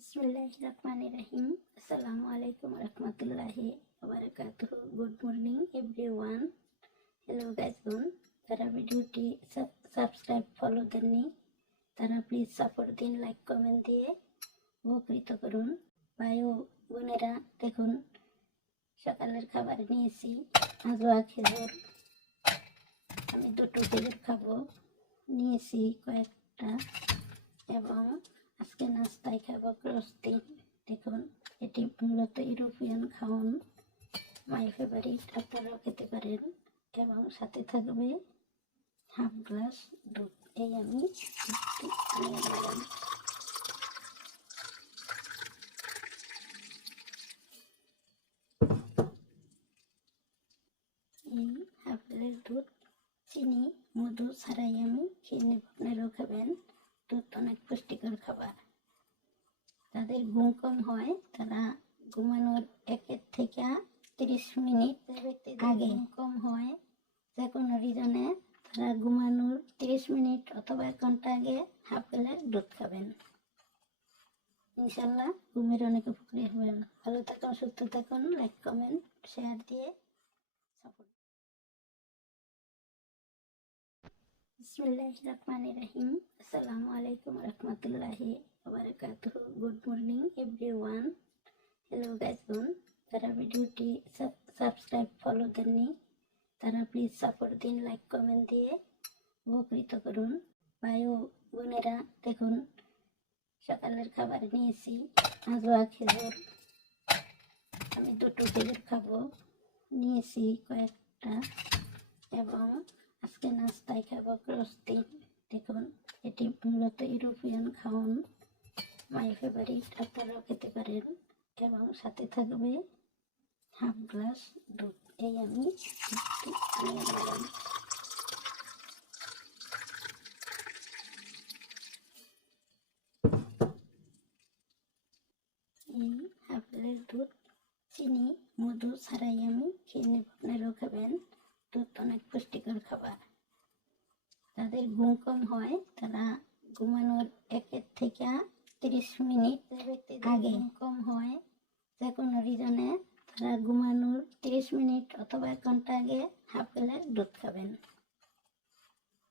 Bismillahirrahmanirrahim. Assalamualaikum warahmatullahi wabarakatuh. Good morning everyone. Hello guys বোন, যারা ভিডিওটি সাবস্ক্রাইব ফলো দেননি তারা প্লিজ সাপোর্ট দিন, লাইক কমেন্ট দিয়ে উপকৃত করুন। ভাই ও বোনেরা দেখুন, সকালের খাবার নিয়েছি আজওয়া খেজুর। আমি দুটো খেজুর খাবো, নিয়েছি কয়েকটা, এবং আজকে নাস্তায় খাবো ক্রস্তি। দেখুন, এটি মূলত ইউরোপিয়ান খাওন, মাই ফেভারিট, আপনারাও খেতে পারেন। এবং সাথে থাকবে হাফ গ্লাস দুধ। এই আমি নিয়ে নিলাম। এই হাফ গ্লাস দুধ, চিনি, মধু ছাড়াই আমি খেয়ে নেব। আপনারাও খাবেন। দুধ অনেক পুষ্টিকর খাবার। যাদের ঘুম কম হয় তারা ঘুমানোর 1 থেকে 30 মিনিট আগে, কম হয় যে কোনো রিজনে, তারা ঘুমানোর 30 মিনিট অথবা 1 ঘন্টা আগে হাফ গ্লাস দুধ খাবেন। ইনশাল্লাহ ঘুমের অনেক উপকারী হবেন। ভালো থাকুন, সুস্থ থাকুন, লাইক কমেন্ট শেয়ার দিয়ে সাপোর্ট। বিসমিল্লাহিররহমানিররহিম। আসসালামু আলাইকুম রহমতুল্লাহি ওয়াবারাকাতুহু। Good morning everyone. Hello guys বোন, যারা ভিডিওটি সাবস্ক্রাইব ফলো দেননি তারা প্লিজ সাপোর্ট দিন, লাইক কমেন্ট দিয়ে উপকৃত করুন। ভাই ও বোনেরা দেখুন, সকালের খাবার নিয়েছি আজওয়া খেজুর। আমি দুটো খেজুর খাবো, নিয়েছি কয়েকটা, এবং আজকে নাস্তায় খাবো ক্রস্তি। দেখুন, এটি মূলত ইউরোপিয়ান খাওন, মাই ফেভারিট, আপনারাও খেতে পারেন। এবং সাথে থাকবে হাফ গ্লাস দুধ। এই আমি নিয়ে নিলাম। এই হাফ গ্লাস দুধ, চিনি, মধু ছাড়াই আমি খেয়ে নেব। আপনারাও খাবেন। দুধ অনেক পুষ্টিকর খাবার। যাদের ঘুম কম হয় তারা ঘুমানোর 1 থেকে 30 মিনিট আগে, কম হয় যে কোনো রিজনে, তারা ঘুমানোর 30 মিনিট অথবা 1 ঘন্টা আগে হাফ গ্লাস দুধ খাবেন।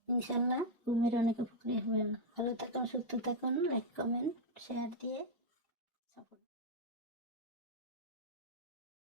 ইনশাল্লাহ ঘুমের অনেক উপকারী হবেন। ভালো থাকুন, সুস্থ থাকুন, লাইক কমেন্ট শেয়ার দিয়ে